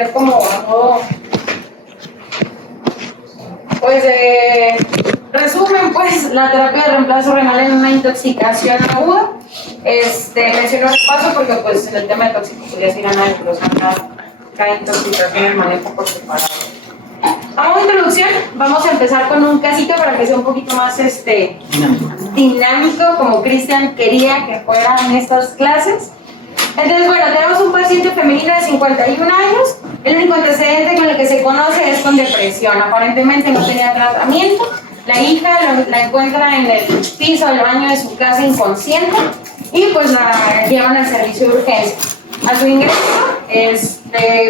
ver como a modo, pues, resumen, pues, la terapia de reemplazo renal en una intoxicación aguda. Menciono el paso porque, pues, en el tema de toxicología sí gana cada intoxicación el manejo por separado. A modo de introducción, vamos a empezar con un casito para que sea un poquito más dinámico, como Cristian quería que fuera en estas clases. Entonces, bueno, tenemos un paciente femenino de 51 años. El único antecedente con el que se conoce es con depresión. Aparentemente no tenía tratamiento. La hija la encuentra en el piso del baño de su casa inconsciente y pues la llevan al servicio de urgencia. A su ingreso,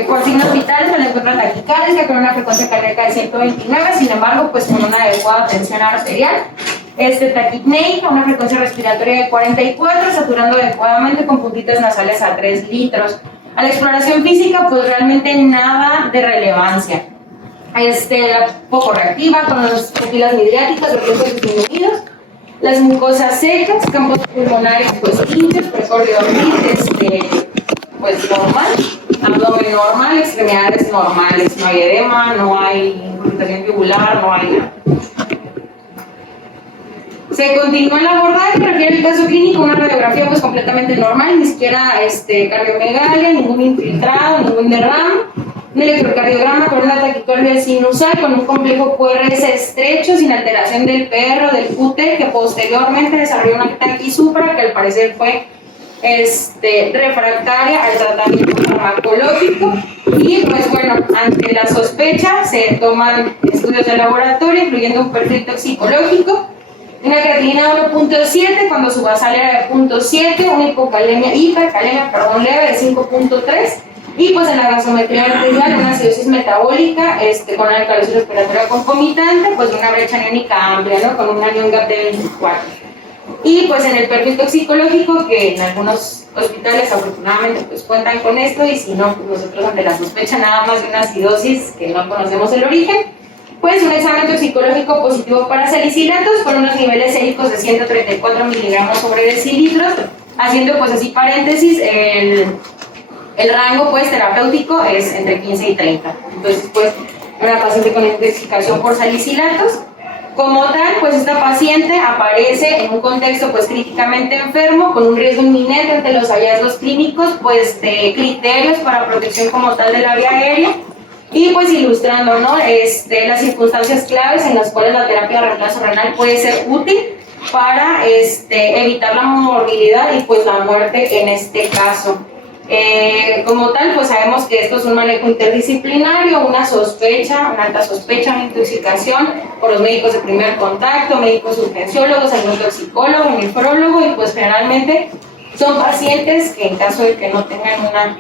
por signos vitales, se le encuentra taquicardia con una frecuencia cardíaca de 129, sin embargo, pues con una adecuada tensión arterial. Taquipneica, una frecuencia respiratoria de 44, saturando adecuadamente con puntitas nasales a 3 litros. A la exploración física, pues realmente nada de relevancia. Poco reactiva, con las pupilas midriáticas, reflejos disminuidos, las mucosas secas, campos pulmonares pues hinchos, precordio pues normal, abdomen normal, extremidades normales, no hay edema, no hay irritación tubular, no hay nada. Se continúa el abordaje, refiere el caso clínico, una radiografía pues completamente normal, ni siquiera cardiomegalia, ningún infiltrado, ningún derrame, un electrocardiograma con una taquicardia sinusal, con un complejo QRS estrecho, sin alteración del PR, del QT, que posteriormente desarrolló una taquisupra que al parecer fue refractaria al tratamiento farmacológico. Y pues bueno, ante la sospecha se toman estudios de laboratorio, incluyendo un perfil toxicológico, una creatinina 1.7 cuando su basal era de 0.7, una hipercalemia leve de 5.3, y pues en la gasometría arterial una acidosis metabólica con una alcalosis respiratoria concomitante, pues una brecha aniónica amplia, ¿no? Con un anión gap de 24. Y pues en el perfil toxicológico, que en algunos hospitales afortunadamente pues cuentan con esto, y si no, pues nosotros ante la sospecha nada más de una acidosis que no conocemos el origen, pues un examen toxicológico positivo para salicilatos con unos niveles séricos de 134 miligramos sobre decilitros, haciendo pues así paréntesis, el rango pues terapéutico es entre 15 y 30. Entonces pues una paciente con intoxicación por salicilatos. Como tal, pues esta paciente aparece en un contexto pues críticamente enfermo, con un riesgo inminente ante los hallazgos clínicos pues de criterios para protección como tal de la vía aérea, y pues ilustrando, ¿no? Las circunstancias claves en las cuales la terapia de reemplazo renal puede ser útil para evitar la morbilidad y pues la muerte en este caso. Como tal, pues sabemos que esto es un manejo interdisciplinario, una alta sospecha de intoxicación por los médicos de primer contacto, médicos urgenciólogos, algún toxicólogo, un nefrólogo, y pues generalmente son pacientes que en caso de que no tengan una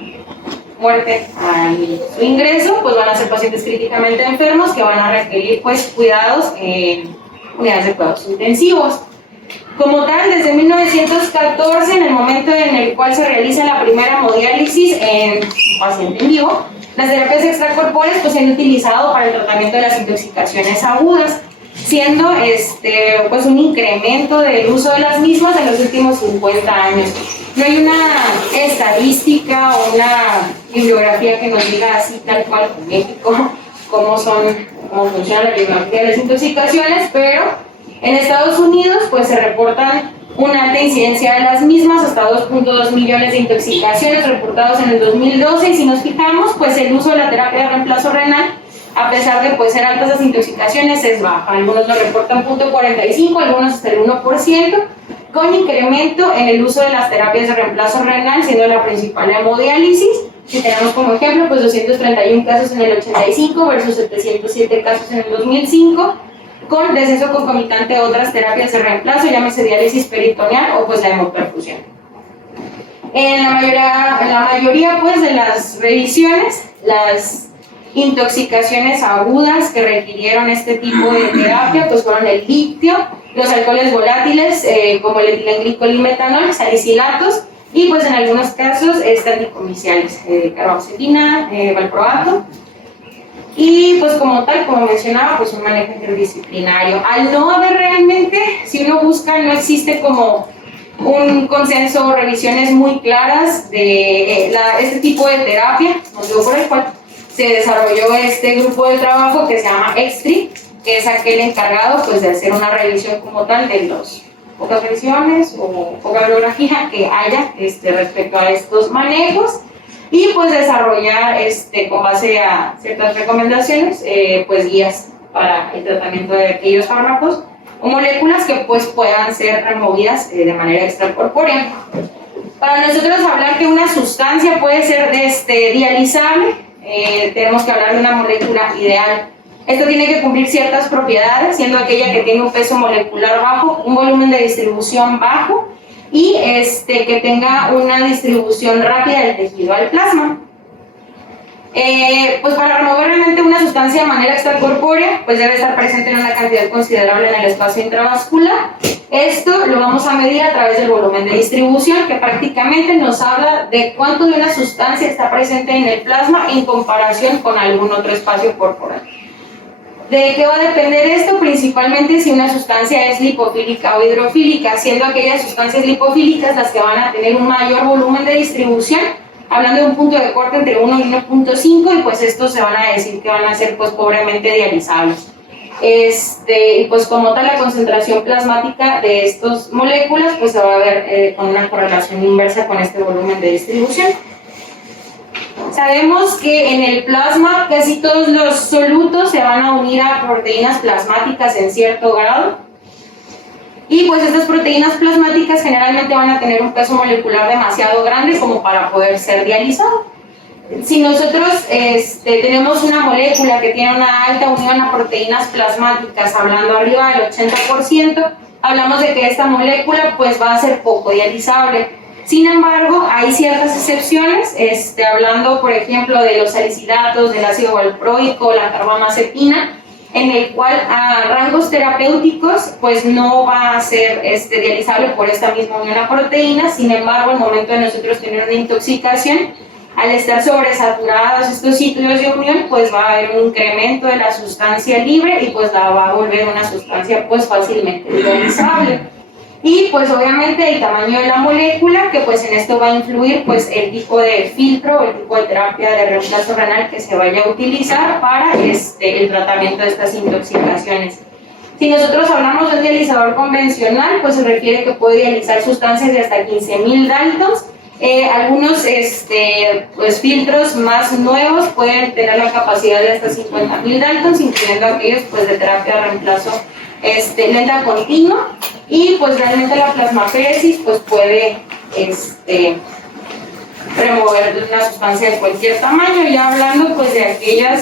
muerte a su ingreso, pues van a ser pacientes críticamente enfermos que van a requerir pues cuidados en unidades de cuidados intensivos. Como tal, desde 1914, en el momento en el cual se realiza la primera hemodiálisis en paciente en vivo, las terapias extracorpóreas pues, se han utilizado para el tratamiento de las intoxicaciones agudas, siendo pues un incremento del uso de las mismas en los últimos 50 años. No hay una estadística o una bibliografía que nos diga así tal cual en México cómo funciona la bibliografía de las intoxicaciones, pero en Estados Unidos pues se reportan una alta incidencia de las mismas, hasta 2.2 millones de intoxicaciones reportados en el 2012, y si nos fijamos, pues el uso de la terapia de reemplazo renal, a pesar de pues, ser altas las intoxicaciones, es baja. Algunos lo reportan 0.45, algunos hasta el 1%, con incremento en el uso de las terapias de reemplazo renal, siendo la principal hemodiálisis. Si tenemos como ejemplo, pues 231 casos en el 85 versus 707 casos en el 2005, con descenso concomitante de otras terapias de reemplazo, llámese diálisis peritoneal o pues la hemoperfusión. En la mayoría pues, de las revisiones, las intoxicaciones agudas que requirieron este tipo de terapia pues fueron el litio, los alcoholes volátiles como el etilenglicol y metanol, salicilatos, y pues en algunos casos anticomiциales, carboxetina, valproato. Y pues como tal, como mencionaba, pues un manejo interdisciplinario. Al no haber realmente, si uno busca, no existe como un consenso o revisiones muy claras de este tipo de terapia, motivo por el cual se desarrolló este grupo de trabajo que se llama EXTRI, que es aquel encargado pues, de hacer una revisión como tal de las pocas versiones o poca bibliografía que haya respecto a estos manejos y pues desarrollar con base a ciertas recomendaciones pues guías para el tratamiento de aquellos fármacos o moléculas que pues puedan ser removidas de manera extracorpórea. Para nosotros hablar que una sustancia puede ser dializable, tenemos que hablar de una molécula ideal. Esto tiene que cumplir ciertas propiedades, siendo aquella que tiene un peso molecular bajo, un volumen de distribución bajo y que tenga una distribución rápida del tejido al plasma. Pues para remover realmente una sustancia de manera extracorpórea, pues debe estar presente en una cantidad considerable en el espacio intravascular. Esto lo vamos a medir a través del volumen de distribución, que prácticamente nos habla de cuánto de una sustancia está presente en el plasma en comparación con algún otro espacio corporal. ¿De qué va a depender esto? Principalmente si una sustancia es lipofílica o hidrofílica, siendo aquellas sustancias lipofílicas las que van a tener un mayor volumen de distribución, hablando de un punto de corte entre 1 y 1.5, y pues estos se van a decir que van a ser pues pobremente dializables. Y pues como tal la concentración plasmática de estas moléculas pues se va a ver con una correlación inversa con este volumen de distribución. Sabemos que en el plasma casi todos los solutos se van a unir a proteínas plasmáticas en cierto grado y pues estas proteínas plasmáticas generalmente van a tener un peso molecular demasiado grande como para poder ser dializado. Si nosotros tenemos una molécula que tiene una alta unión a proteínas plasmáticas, hablando arriba del 80%, hablamos de que esta molécula pues va a ser poco dializable. Sin embargo, hay ciertas excepciones, hablando por ejemplo de los salicilatos, del ácido valproico, la carbamazepina, en el cual a rangos terapéuticos pues no va a ser dializable por esta misma unión a proteínas. Sin embargo, al momento de nosotros tener una intoxicación, al estar sobresaturados estos sitios de unión, pues va a haber un incremento de la sustancia libre y pues la va a volver una sustancia pues fácilmente dializable. Y pues obviamente el tamaño de la molécula, que pues en esto va a influir pues el tipo de filtro o el tipo de terapia de reemplazo renal que se vaya a utilizar para el tratamiento de estas intoxicaciones. Si nosotros hablamos de un dializador convencional, pues se refiere que puede dializar sustancias de hasta 15.000 Daltons. Algunos pues filtros más nuevos pueden tener la capacidad de hasta 50.000 Daltons, incluyendo aquellos pues de terapia de reemplazo lenta continua, y pues realmente la plasmaféresis pues puede remover una sustancia de cualquier tamaño. Ya hablando pues de aquellos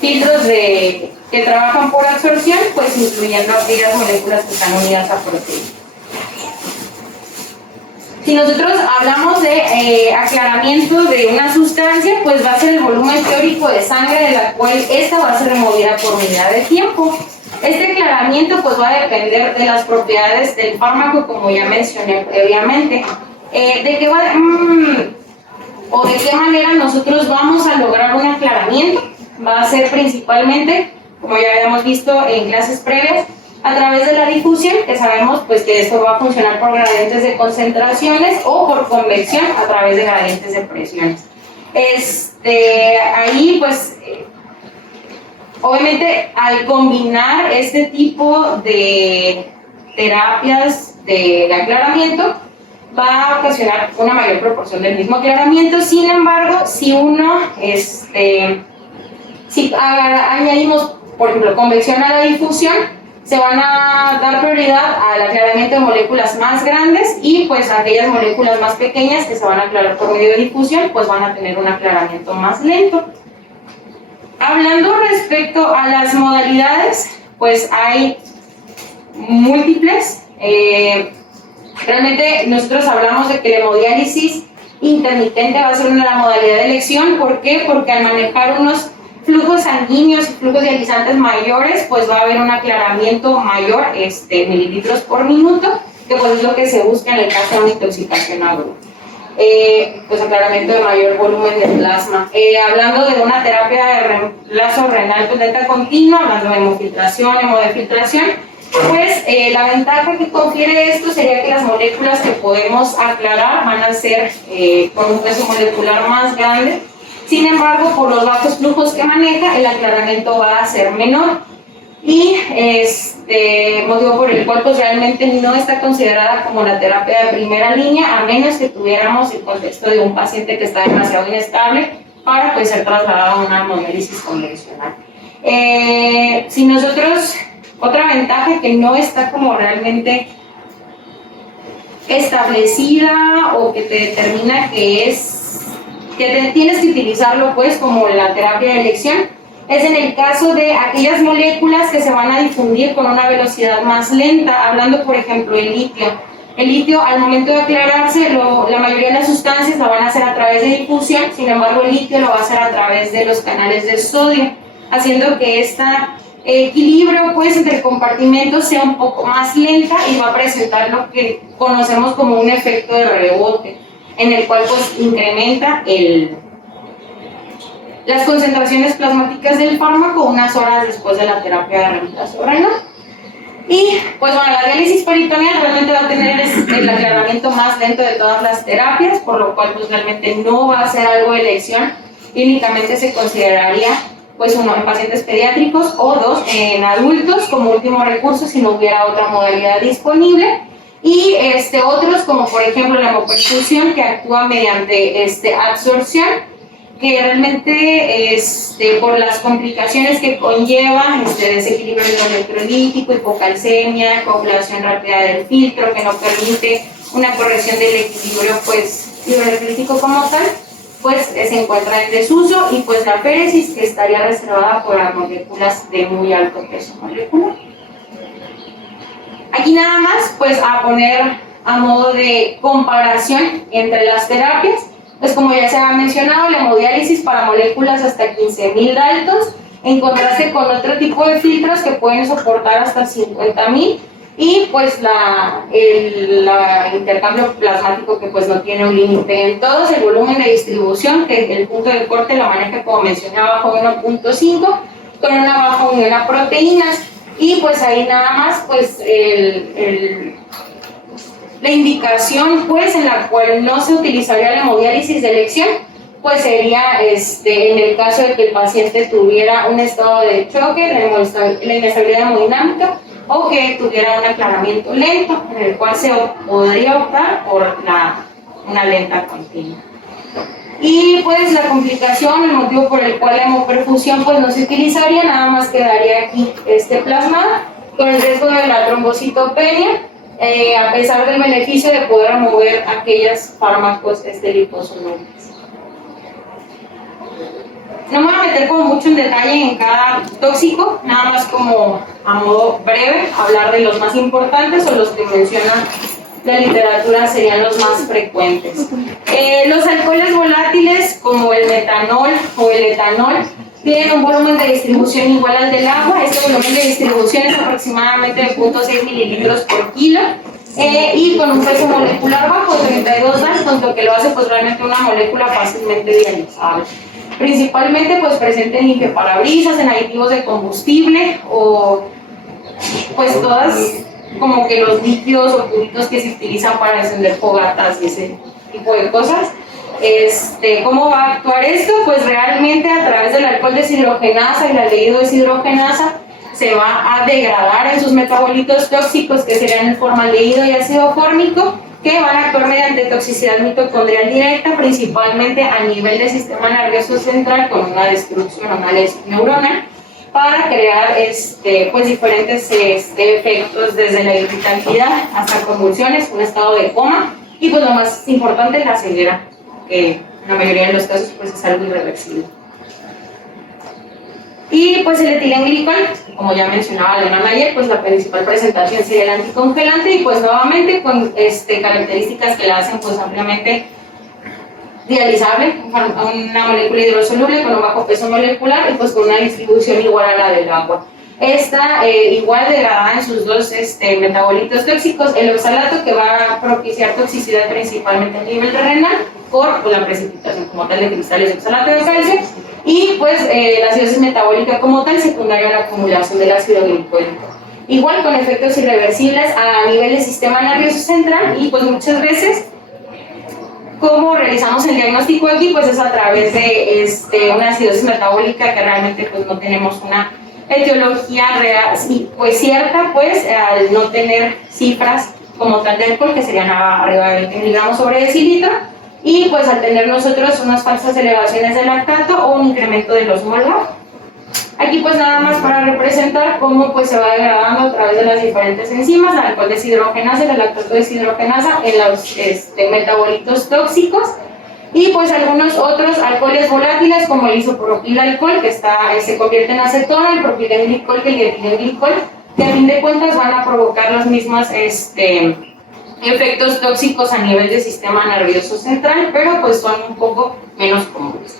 filtros que trabajan por absorción, pues incluyendo aquellas moléculas que están unidas a proteínas. Si nosotros hablamos de aclaramiento de una sustancia, pues va a ser el volumen teórico de sangre de la cual esta va a ser removida por unidad de tiempo. Este aclaramiento pues va a depender de las propiedades del fármaco, como ya mencioné previamente. ¿De qué manera nosotros vamos a lograr un aclaramiento? Va a ser principalmente, como ya habíamos visto en clases previas, a través de la difusión, que sabemos pues que esto va a funcionar por gradientes de concentraciones o por convección a través de gradientes de presiones. Ahí pues obviamente al combinar este tipo de terapias de aclaramiento va a ocasionar una mayor proporción del mismo aclaramiento. Sin embargo, si uno si añadimos por ejemplo convección a la difusión, se van a dar prioridad al aclaramiento de moléculas más grandes, y pues aquellas moléculas más pequeñas que se van a aclarar por medio de difusión pues van a tener un aclaramiento más lento. Hablando respecto a las modalidades, pues hay múltiples. Realmente nosotros hablamos de que la hemodiálisis intermitente va a ser una modalidad de elección. ¿Por qué? Porque al manejar unos flujos sanguíneos y flujos dializantes mayores, pues va a haber un aclaramiento mayor, mililitros por minuto, que pues es lo que se busca en el caso de una intoxicación aguda. Pues aclaramiento de mayor volumen de plasma. Hablando de una terapia de reemplazo renal lenta continua, hablando de hemofiltración, hemodefiltración, pues la ventaja que confiere esto sería que las moléculas que podemos aclarar van a ser con un peso molecular más grande, Sin embargo, por los bajos flujos que maneja, el aclaramiento va a ser menor. Y motivo por el cual pues realmente no está considerada como la terapia de primera línea, a menos que tuviéramos el contexto de un paciente que está demasiado inestable para pues ser trasladado a una hemodiálisis convencional. Si nosotros, otra ventaja que no está como realmente establecida o que te determina que tienes que utilizarlo pues como la terapia de elección, es en el caso de aquellas moléculas que se van a difundir con una velocidad más lenta, hablando por ejemplo del litio. El litio, al momento de aclararse, la mayoría de las sustancias la van a hacer a través de difusión, sin embargo el litio lo va a hacer a través de los canales de sodio, haciendo que este equilibrio pues, entre compartimentos sea un poco más lenta y va a presentar lo que conocemos como un efecto de rebote, en el cual pues, incrementa las concentraciones plasmáticas del fármaco unas horas después de la terapia de reemplazo renal. Y pues bueno, la diálisis peritoneal realmente va a tener el aclaramiento más lento de todas las terapias, por lo cual pues realmente no va a ser algo de elección, y únicamente se consideraría pues uno en pacientes pediátricos o dos en adultos como último recurso si no hubiera otra modalidad disponible. Y otros como por ejemplo la hemoperfusión, que actúa mediante absorción, que realmente por las complicaciones que conlleva, desequilibrio electrolítico, hipocalcemia, coagulación rápida del filtro, que no permite una corrección del equilibrio pues, hidroelectrolítico como tal, pues se encuentra en desuso, y pues la féresis, que estaría reservada por las moléculas de muy alto peso molecular. Aquí nada más, pues a poner a modo de comparación entre las terapias, pues como ya se ha mencionado, la hemodiálisis para moléculas hasta 15.000 Daltons, en contraste con otro tipo de filtros que pueden soportar hasta 50.000, y pues el intercambio plasmático, que pues no tiene un límite en todos, el volumen de distribución, que el punto de corte lo maneja como mencioné bajo 1.5, con una baja unión a proteínas, y pues ahí nada más pues la indicación pues en la cual no se utilizaría la hemodiálisis de elección pues sería en el caso de que el paciente tuviera un estado de choque, la inestabilidad hemodinámica, o que tuviera un aclaramiento lento, en el cual se podría optar por una lenta continua. Y pues la complicación, el motivo por el cual la hemoperfusión pues no se utilizaría, nada más quedaría aquí plasmada, con el riesgo de la trombocitopenia, a pesar del beneficio de poder remover aquellos fármacos liposolubles. No me voy a meter como mucho en detalle en cada tóxico, nada más como a modo breve, hablar de los más importantes o los que menciona la literatura serían los más frecuentes. Los alcoholes volátiles como el metanol o el etanol tienen un volumen de distribución igual al del agua. Este volumen de distribución es aproximadamente de 0.6 mililitros por kilo, y con un peso molecular bajo, 32 Daltons, lo que lo hace pues realmente una molécula fácilmente dializable. Principalmente pues presente en limpiaparabrisas, en aditivos de combustible, o pues todas como que los líquidos o tubitos que se utilizan para encender fogatas y ese tipo de cosas. ¿Cómo va a actuar esto? Pues realmente a través del alcohol deshidrogenasa y la aldehído deshidrogenasa se va a degradar en sus metabolitos tóxicos, que serían el formaldehído y ácido fórmico, que van a actuar mediante toxicidad mitocondrial directa, principalmente a nivel del sistema nervioso central, con una destrucción o una lesión neuronal, para crear pues diferentes efectos, desde la irritabilidad hasta convulsiones, un estado de coma, y pues lo más importante, la ceguera, que en la mayoría de los casos pues es algo irreversible. Y pues el etilenglicol, como ya mencionaba Leonardo ayer, pues la principal presentación sería el anticongelante, y pues nuevamente con características que la hacen pues ampliamente dializable, una molécula hidrosoluble con un bajo peso molecular y pues con una distribución igual a la del agua. Esta igual degradada en sus dos metabolitos tóxicos, el oxalato, que va a propiciar toxicidad principalmente a nivel renal por la precipitación como tal de cristales de oxalato de calcio, y pues la acidosis metabólica como tal, secundaria a la acumulación del ácido glicólico. Igual con efectos irreversibles a nivel del sistema nervioso central, y pues muchas veces ¿Cómo realizamos el diagnóstico aquí? Pues es a través de una acidosis metabólica que realmente pues no tenemos una etiología real, pues cierta, pues al no tener cifras como tal de alcohol, que serían arriba de 20 miligramos sobre decilitro, y pues al tener nosotros unas falsas elevaciones de lactato o un incremento de los molar. Aquí pues nada más para representar cómo pues se va degradando a través de las diferentes enzimas, la alcohol deshidrogenasa y la lactato deshidrogenasa en los metabolitos tóxicos, y pues algunos otros alcoholes volátiles como el isopropilalcohol que se convierte en acetona, el propilenglicol y el etilenglicol, que a fin de cuentas van a provocar los mismos efectos tóxicos a nivel del sistema nervioso central, pero pues son un poco menos comunes.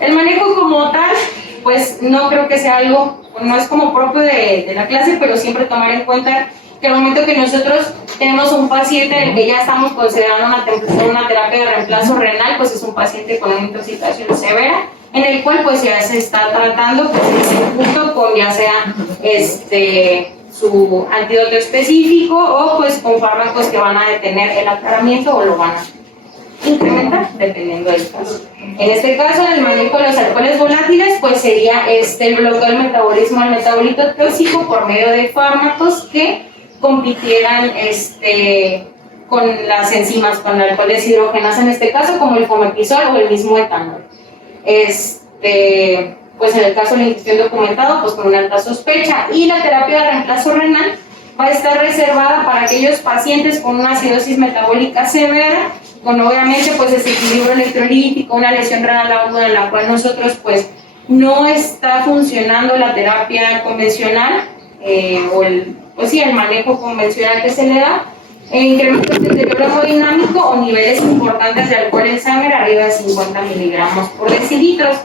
El manejo como tal, pues no creo que sea algo, no es como propio de la clase, pero siempre tomar en cuenta que al momento que nosotros tenemos un paciente en el que ya estamos considerando una terapia de reemplazo renal, pues es un paciente con una intoxicación severa, en el cual pues ya se está tratando pues, junto con ya sea su antídoto específico o pues con fármacos que van a detener el aclaramiento o lo van a incrementar dependiendo del caso. En este caso, el manejo de los alcoholes volátiles pues sería el bloqueo del metabolismo del metabolito tóxico por medio de fármacos que compitieran con las enzimas, con el alcohol deshidrogenasa en este caso, como el fomepizol o el mismo etanol. Pues en el caso de la infección documentado, pues con una alta sospecha, y la terapia de reemplazo renal va a estar reservada para aquellos pacientes con una acidosis metabólica severa, con obviamente pues desequilibrio electrolítico, una lesión renal aguda en la cual nosotros pues no está funcionando la terapia convencional o el manejo convencional que se le da, incrementos de deterioro hemodinámico o niveles importantes de alcohol en sangre arriba de 50 miligramos por decilitros.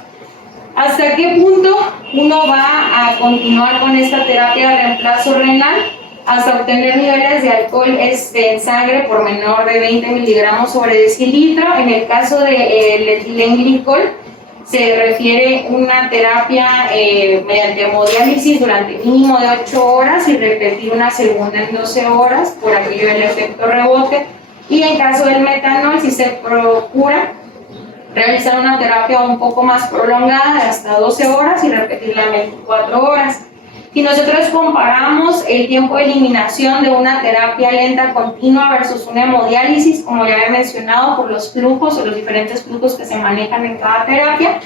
¿Hasta qué punto uno va a continuar con esta terapia de reemplazo renal? Hasta obtener niveles de alcohol en sangre por menor de 20 miligramos sobre decilitro. En el caso del etilenglicol, se refiere una terapia mediante hemodiálisis durante mínimo de 8 horas y repetir una segunda en 12 horas por aquello del efecto rebote. Y en caso del metanol, si se procura realizar una terapia un poco más prolongada de hasta 12 horas y repetirla en 24 horas. Si nosotros comparamos el tiempo de eliminación de una terapia lenta continua versus una hemodiálisis, como ya he mencionado, por los flujos o los diferentes flujos que se manejan en cada terapia,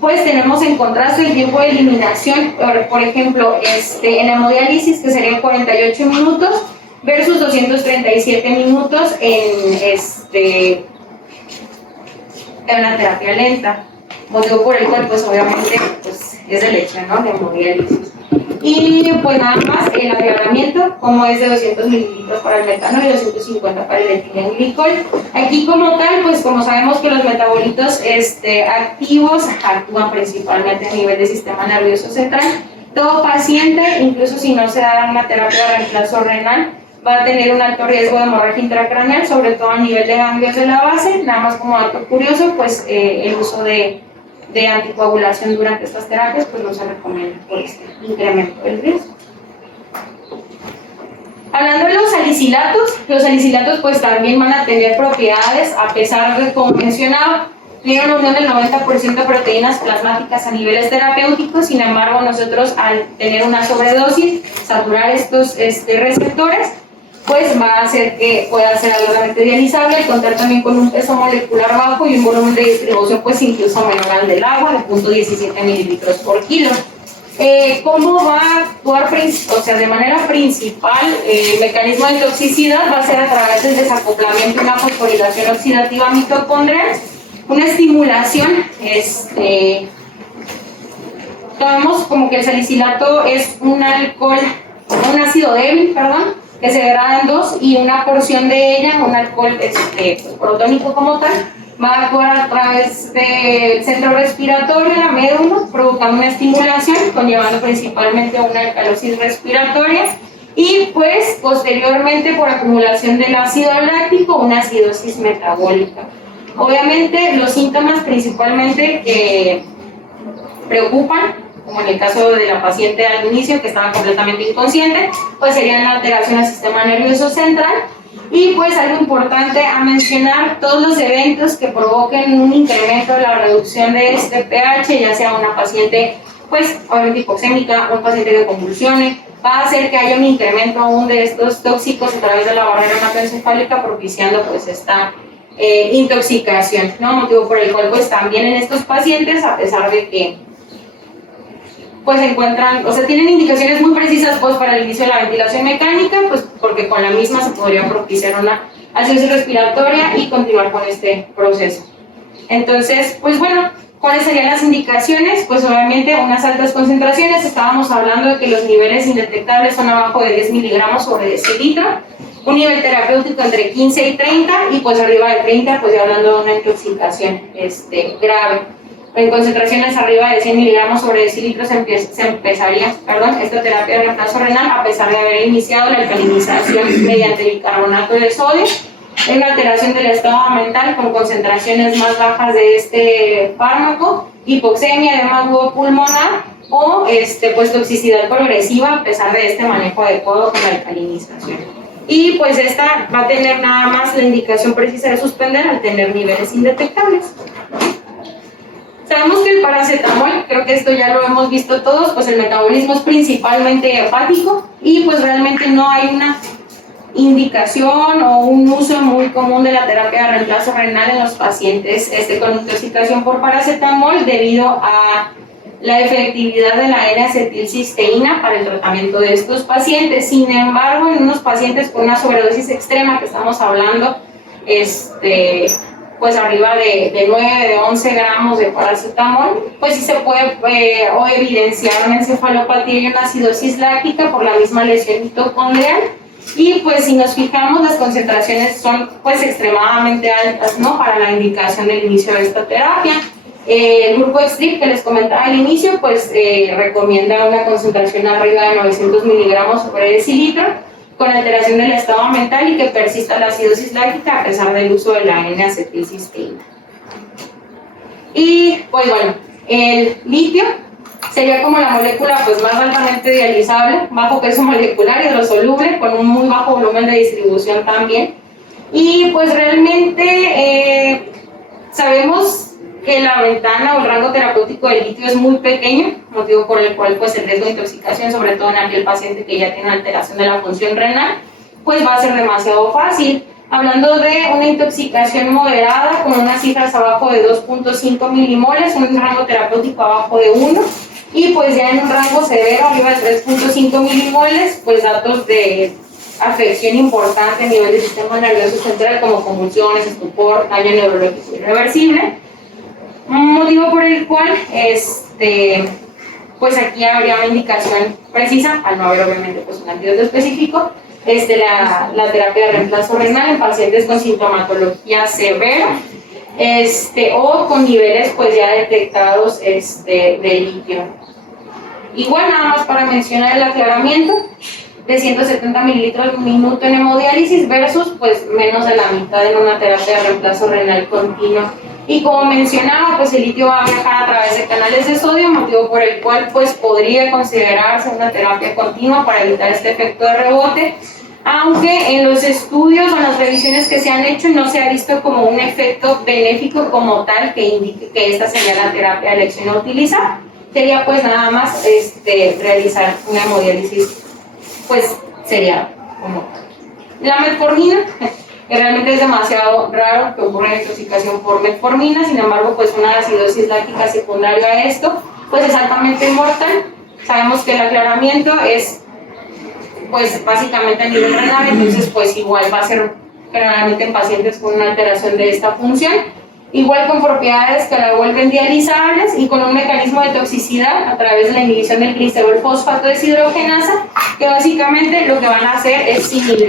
pues tenemos en contraste el tiempo de eliminación, por ejemplo, en hemodiálisis, que serían 48 minutos, versus 237 minutos en una terapia lenta. Motivo por el cual, pues obviamente, pues, es el hecho, ¿no?, de hemodiálisis. Y pues nada más, el agregamiento, como es de 200 mililitros para el metanol y 250 para el etilenglicol. Aquí como tal, pues como sabemos que los metabolitos activos actúan principalmente a nivel del sistema nervioso central, todo paciente, incluso si no se da una terapia de reemplazo renal, va a tener un alto riesgo de hemorragia intracraneal, sobre todo a nivel de ganglios de la base. Nada más como dato curioso, pues el uso de anticoagulación durante estas terapias pues no se recomienda por este incremento del riesgo. Hablando de los salicilatos pues también van a tener propiedades, a pesar de, como mencionaba, tienen una unión del 90% de proteínas plasmáticas a niveles terapéuticos. Sin embargo, nosotros al tener una sobredosis, saturar estos receptores, pues va a hacer que pueda ser altamente dializable y contar también con un peso molecular bajo y un volumen de distribución pues incluso menor al del agua, de 0.17 mililitros por kilo. ¿Cómo va a actuar? O sea, de manera principal, el mecanismo de toxicidad va a ser a través del desacoplamiento y una fosforilación oxidativa mitocondrial, una estimulación, tomamos como que el salicilato es un ácido débil, que se degrada en 2 y una porción de ella, un alcohol protónico como tal, va a actuar a través del centro respiratorio, la médula, provocando una estimulación, conllevando principalmente una alcalosis respiratoria y pues posteriormente por acumulación del ácido láctico, una acidosis metabólica. Obviamente los síntomas principalmente que preocupan, como en el caso de la paciente al inicio que estaba completamente inconsciente, pues serían la alteración al sistema nervioso central Y pues algo importante a mencionar, todos los eventos que provoquen un incremento de la reducción de este pH, ya sea una paciente pues obviamente hipoxémica, un paciente que convulsione, va a hacer que haya un incremento aún de estos tóxicos a través de la barrera hematoencefálica, propiciando pues esta intoxicación, ¿no? Motivo por el cual pues también en estos pacientes, a pesar de que pues encuentran, o sea, tienen indicaciones muy precisas pues para el inicio de la ventilación mecánica, pues porque con la misma se podría propiciar una acidosis respiratoria y continuar con este proceso. Entonces, pues bueno, ¿cuáles serían las indicaciones? Pues obviamente unas altas concentraciones, estábamos hablando de que los niveles indetectables son abajo de 10 miligramos sobre decilitro, un nivel terapéutico entre 15 y 30, y pues arriba de 30, pues ya hablando de una intoxicación grave. En concentraciones arriba de 100 miligramos sobre decilitro se empezaría esta terapia de reemplazo renal, a pesar de haber iniciado la alcalinización mediante bicarbonato de sodio. Hay una alteración del estado mental con concentraciones más bajas de este fármaco, hipoxemia, edema agudo pulmonar o pues toxicidad progresiva a pesar de este manejo adecuado con la alcalinización. Y pues esta va a tener nada más la indicación precisa de suspender al tener niveles indetectables. Sabemos que el paracetamol, creo que esto ya lo hemos visto todos, pues el metabolismo es principalmente hepático y pues realmente no hay una indicación o un uso muy común de la terapia de reemplazo renal en los pacientes con intoxicación por paracetamol debido a la efectividad de la N-acetilcisteína para el tratamiento de estos pacientes. Sin embargo, en unos pacientes con una sobredosis extrema, que estamos hablando pues arriba de 9, de 11 gramos de paracetamol, pues sí se puede evidenciar una encefalopatía y una acidosis láctica por la misma lesión mitocondrial. Y pues si nos fijamos, las concentraciones son pues extremadamente altas, ¿no?, para la indicación del inicio de esta terapia. El grupo EXTRIP que les comentaba al inicio, pues recomienda una concentración arriba de 900 miligramos sobre decilitro, con alteración del estado mental y que persista la acidosis láctica a pesar del uso de la N-acetilcisteína. Y pues bueno, el litio sería como la molécula pues más altamente dializable, bajo peso molecular, hidrosoluble, con un muy bajo volumen de distribución también. Y pues realmente sabemos que la ventana o el rango terapéutico del litio es muy pequeño, motivo por el cual pues el riesgo de intoxicación, sobre todo en aquel paciente que ya tiene alteración de la función renal, pues va a ser demasiado fácil. Hablando de una intoxicación moderada con unas cifras abajo de 2.5 milimoles, un rango terapéutico abajo de 1, y pues ya en un rango severo arriba de 3.5 milimoles, pues datos de afección importante a nivel del sistema nervioso central como convulsiones, estupor, daño neurológico irreversible. Motivo por el cual pues aquí habría una indicación precisa, al no haber obviamente pues un antídoto específico, la terapia de reemplazo renal en pacientes con sintomatología severa o con niveles pues ya detectados de litio. Igual, nada más para mencionar el aclaramiento, de 170 mililitros minuto en hemodiálisis versus pues menos de la mitad en una terapia de reemplazo renal continuo. Y como mencionaba, pues el litio va a viajar a través de canales de sodio, motivo por el cual pues podría considerarse una terapia continua para evitar este efecto de rebote, aunque en los estudios o en las revisiones que se han hecho no se ha visto como un efecto benéfico como tal que indique que esta sería la terapia de elección a utilizar. Sería pues nada más realizar una hemodiálisis, pues sería como la metformina, que realmente es demasiado raro que ocurra una intoxicación por metformina. Sin embargo, pues una acidosis láctica secundaria a esto pues es altamente mortal. Sabemos que el aclaramiento es pues básicamente a nivel renal, entonces pues igual va a ser generalmente en pacientes con una alteración de esta función, igual con propiedades que la vuelven dializables y con un mecanismo de toxicidad a través de la inhibición del glicerol fosfato deshidrogenasa, que básicamente lo que van a hacer es similar